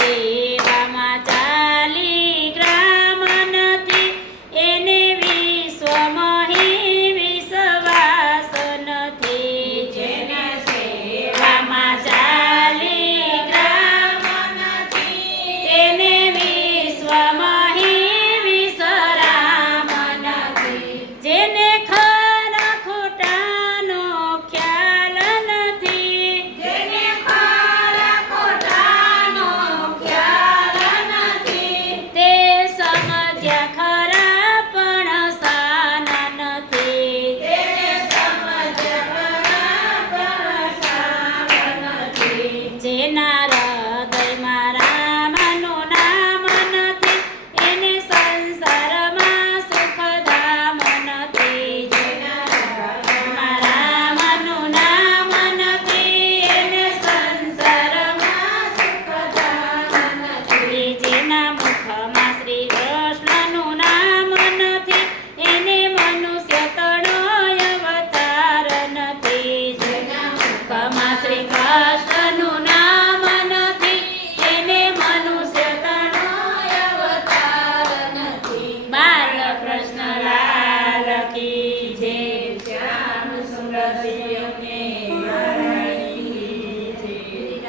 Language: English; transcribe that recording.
Yay.